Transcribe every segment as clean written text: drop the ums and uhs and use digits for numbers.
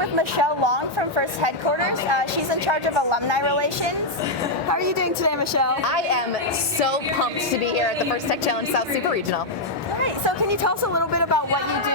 with Michelle Long from First Headquarters. She's in charge of alumni relations. How are you doing today, Michelle? I am so pumped to be here at the First Tech Challenge South Super Regional. All right, so can you tell us a little bit about what you do,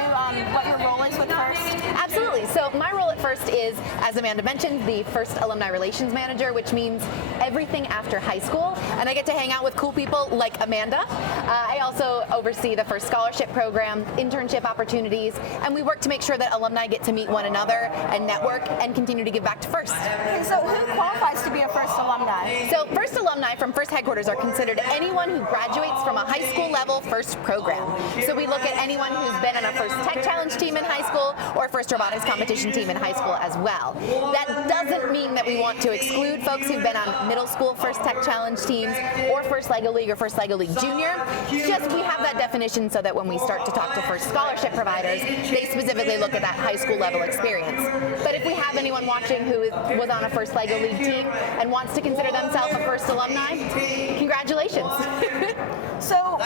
what your role is with First? Absolutely. So my role at First is, as Amanda mentioned, the First Alumni Relations Manager, which means everything after high school, and I get to hang out with cool people like Amanda. I also oversee the First Scholarship Program, internship opportunities, and we work to make sure that alumni get to meet one another and network and continue to give back to First. Okay, so who qualifies to be a First alumni? So First alumni from First Headquarters are considered anyone who graduates from a high school level First program. So we look at anyone who's been on a First Tech Challenge team in high school or First Robotics competition team in high school as well. That doesn't mean that we want to exclude folks who've been on middle school First Tech Challenge teams or First LEGO League or First LEGO League Junior. It's just we have that definition so that when we start to talk to First scholarship providers, they specifically look at that high school level experience. But if we have anyone watching who was on a First LEGO League team and wants to consider themselves a First alumni, congratulations. So,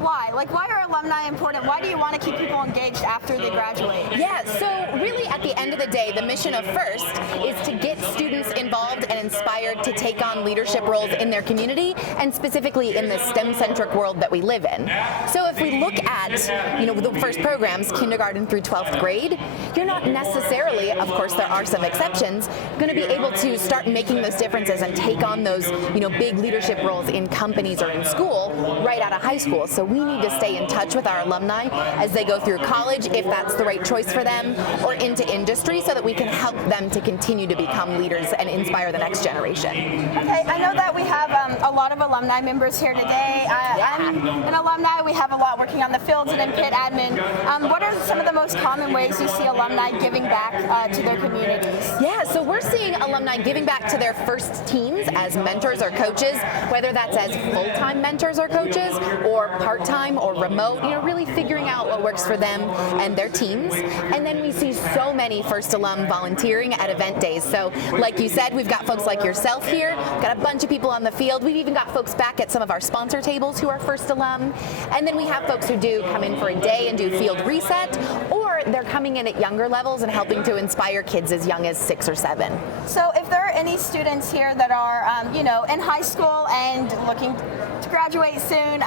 why? Like, why are alumni important? Why do you want to keep people engaged after they graduate? Yeah, so really at the end of the day, the mission of First is to get students involved and inspired to take on leadership roles in their community and specifically in the STEM-centric world that we live in. So if we look at, the First programs, kindergarten through 12th grade, you're not necessarily, of course there are some exceptions, going to be able to start making those differences and take on those, big leadership roles in companies or in school right out of high school. So we need to stay in touch with our alumni as they go through college, if that's the right choice for them, or into industry so that we can help them to continue to become leaders and inspire the next generation. Okay, I know that we have a lot of alumni members here today. I'm an alumni. We have a lot working on the fields and in pit admin. What are some of the most common ways you see alumni giving back to their communities? Yeah, so we're seeing alumni giving back to their First teams as mentors or coaches, whether that's as full-time mentors or coaches or part-time or remote, really figuring out what works for them and their teams. And then we see so many First alum volunteering at event days. So like you said, we've got folks like yourself here, got a bunch of people on the field. We've even got folks back at some of our sponsor tables who are First alum. And then we have folks who do come in for a day and do field reset, or they're coming in at younger levels and helping to inspire kids as young as 6 or 7. So if there are any students here that are, in high school and looking to graduate soon,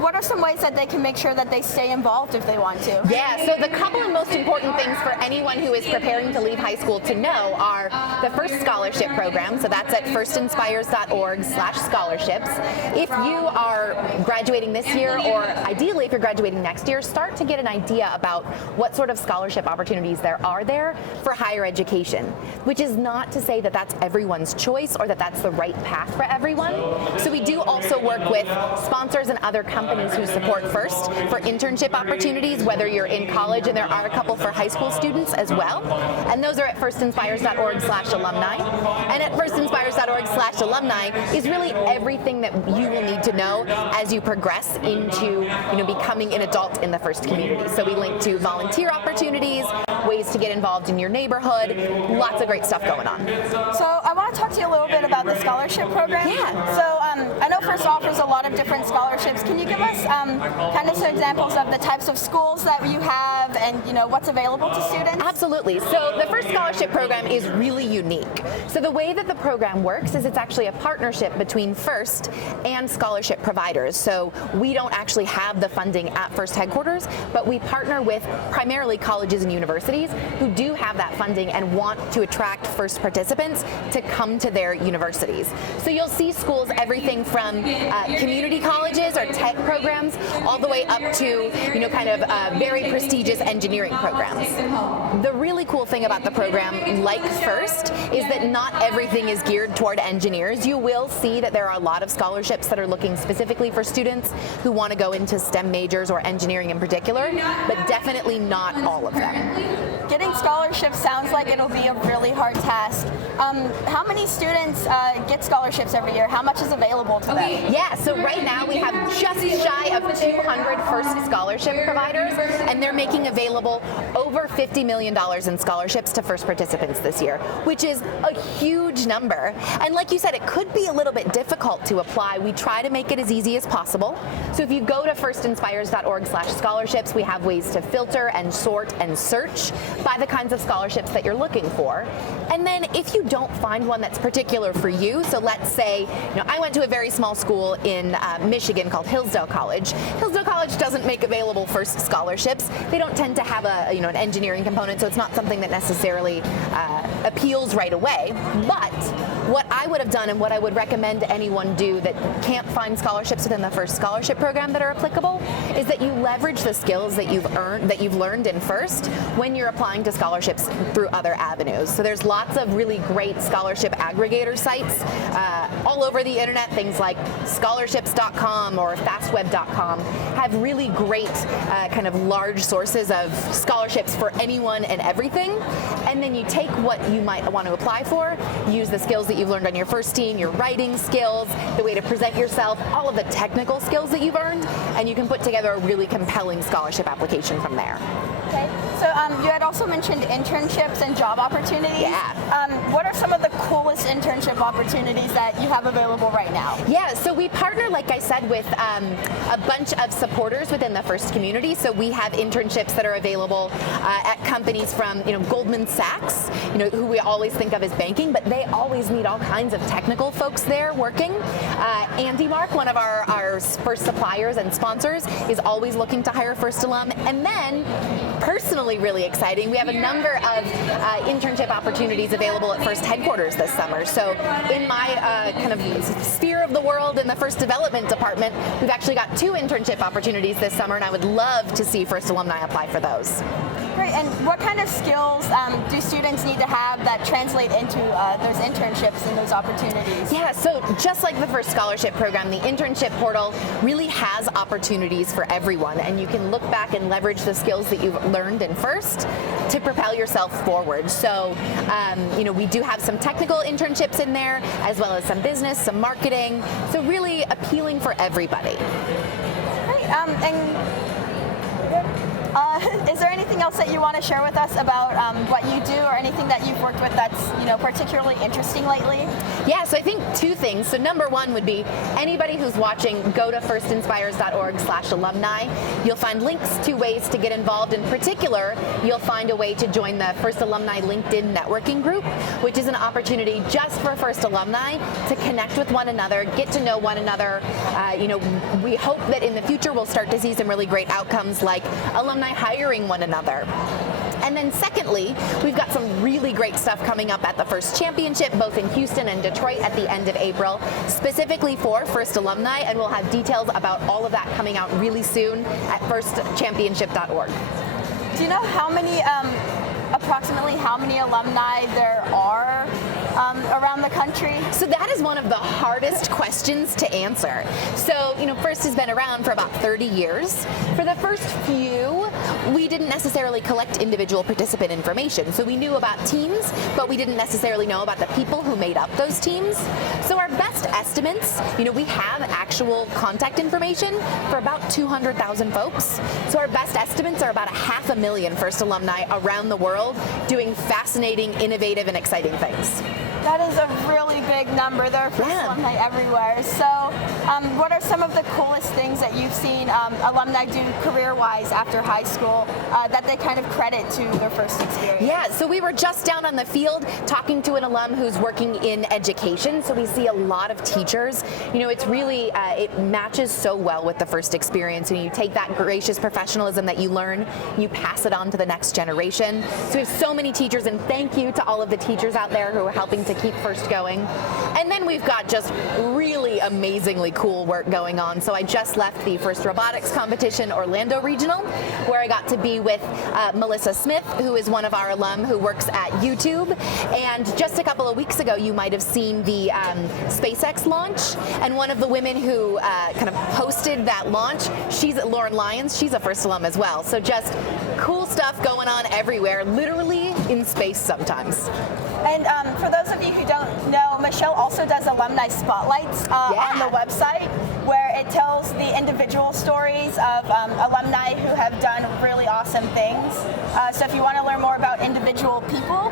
what are some ways that they can make sure that they stay involved if they want to? Yeah, so the couple of most important things for anyone who is preparing to leave high school to know are the First Scholarship Program, so that's at firstinspires.org/scholarships. If you are graduating this year, or ideally if you're graduating next year, start to get an idea about what sort of scholarship opportunities there are there for higher education, which is not to say that that's everyone's choice or that that's the right path for everyone. So we do also work with sponsors and other companies who support First for internship opportunities, whether you're in college, and there are a couple for high school students as well. And those are at firstinspires.org/alumni. And at firstinspires.org/alumni is really everything that you will need to know as you progress into becoming an adult in the First community. So we link to volunteer opportunities, ways to get involved in your neighborhood, lots of great stuff going on. So I want to talk to you a little bit about the scholarship program. Yeah. So I know First offers a lot of different scholarships. Can you give us kind of some examples of the types of schools that you have and what's available to students? Absolutely. So the First Scholarship Program is really unique. So the way that the program works is it's actually a partnership between First and scholarship providers. So we don't actually have the funding at First Headquarters, but we partner with primarily colleges and universities who do have that funding and want to attract First participants to come to their universities. So you'll see schools, everything from community colleges or tech programs all the way up to very prestigious engineering programs. The really cool thing about the program, like First, is that not everything is geared toward engineers. You will see that there are a lot of scholarships that are looking specifically for students who want to go into STEM majors or engineering in particular, but definitely not all of them. Getting scholarships sounds like it'll be a really hard task. How many students get scholarships every year? How much is available available to them? Yeah, so right now we have just shy of 200 first scholarship providers, and they're making available over $50 million in scholarships to first participants this year, which is a huge number. And like you said, it could be a little bit difficult to apply. We try to make it as easy as possible. So if you go to firstinspires.org/scholarships, we have ways to filter and sort and search by the kinds of scholarships that you're looking for. And then if you don't find one that's particular for you, so let's say, I went to a very small school in Michigan called Hillsdale College. Hillsdale College doesn't make available first scholarships. They don't tend to have an engineering component, so it's not something that necessarily appeals right away. But what I would have done and what I would recommend anyone do that can't find scholarships within the first scholarship program that are applicable is that you leverage the skills that you've learned in first when you're applying to scholarships through other avenues. So there's lots of really great scholarship aggregator sites all over the internet. Things like scholarships.com or fastweb.com have really great kind of large sources of scholarships for anyone and everything. And then you take what you might want to apply for, use the skills that you've learned on your first team, your writing skills, the way to present yourself, all of the technical skills that you've earned, and you can put together a really compelling scholarship application from there. Okay. So you had also mentioned internships and job opportunities. Yeah. What are some of the coolest internship opportunities that you have available right now? Yeah, so we partner, like I said, with a bunch of supporters within the FIRST community. So we have internships that are available at companies from, Goldman Sachs, who we always think of as banking, but they always need all kinds of technical folks there working. Andy Mark, one of our first suppliers and sponsors, is always looking to hire first alum. And then, personally really exciting, we have a number of internship opportunities available at FIRST headquarters this summer. So in my kind of sphere of the world in the FIRST development department, we've actually got 2 internship opportunities this summer, and I would love to see FIRST alumni apply for those. Great, and what kind of skills do students need to have that translate into those internships and those opportunities? Yeah, so just like the FIRST scholarship program, the internship portal really has opportunities for everyone, and you can look back and leverage the skills that you've learned in FIRST to propel yourself forward. So, we do have some technical internships in there, as well as some business, some marketing, so really appealing for everybody. Great, is there anything else that you want to share with us about what you do or anything that you've worked with that's particularly interesting lately? Yeah, so I think 2 things. So number 1 would be anybody who's watching, go to firstinspires.org/alumni. You'll find links to ways to get involved. In particular, you'll find a way to join the FIRST Alumni LinkedIn networking group, which is an opportunity just for FIRST alumni to connect with one another, get to know one another. We hope that in the future we'll start to see some really great outcomes like alumni hiring one another. And then secondly, we've got some really great stuff coming up at the FIRST Championship, both in Houston and Detroit at the end of April, specifically for FIRST alumni, and we'll have details about all of that coming out really soon at firstchampionship.org. Do you know approximately how many alumni there are around the country? So that is one of the hardest questions to answer. So, FIRST has been around for about 30 years. For the first few, we didn't necessarily collect individual participant information. So we knew about teams, but we didn't necessarily know about the people who made up those teams. So our best estimates, we have actual contact information for about 200,000 folks. So our best estimates are about 500,000 FIRST alumni around the world doing fascinating, innovative, and exciting things. That is a really big number. There are FIRST alumni everywhere. So what are some of the coolest things that you've seen alumni do career-wise after high school that they kind of credit to their FIRST experience? Yeah, so we were just down on the field talking to an alum who's working in education. So we see a lot of teachers. It's really, it matches so well with the FIRST experience. And you take that gracious professionalism that you learn, you pass it on to the next generation. So we have so many teachers, and thank you to all of the teachers out there who are helping to keep FIRST going. And then we've got just really amazingly cool work going on. So I just left the FIRST robotics competition Orlando Regional, where I got to be recently with Melissa Smith, who is one of our alum who works at YouTube. And just a couple of weeks ago, you might have seen the SpaceX launch. And one of the women who kind of hosted that launch, she's Lauren Lyons. She's a first alum as well. So just cool stuff going on everywhere, literally in space sometimes. And for those of you who don't know, Michelle also does alumni spotlights on the website, where it tells the individual stories of alumni who have done really awesome things. So if you want to learn more about individual people,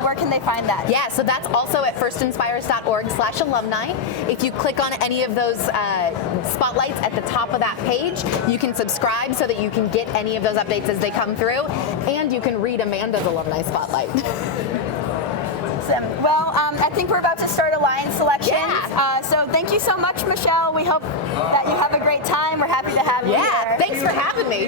where can they find that? Yeah, so that's also at firstinspires.org/alumni. If you click on any of those spotlights at the top of that page, you can subscribe so that you can get any of those updates as they come through, and you can read Amanda's alumni spotlight. Well, I think we're about to start Alliance selections. Yeah. So thank you so much, Michelle. We hope that you have a great time. We're happy to have you here. Thanks for having me.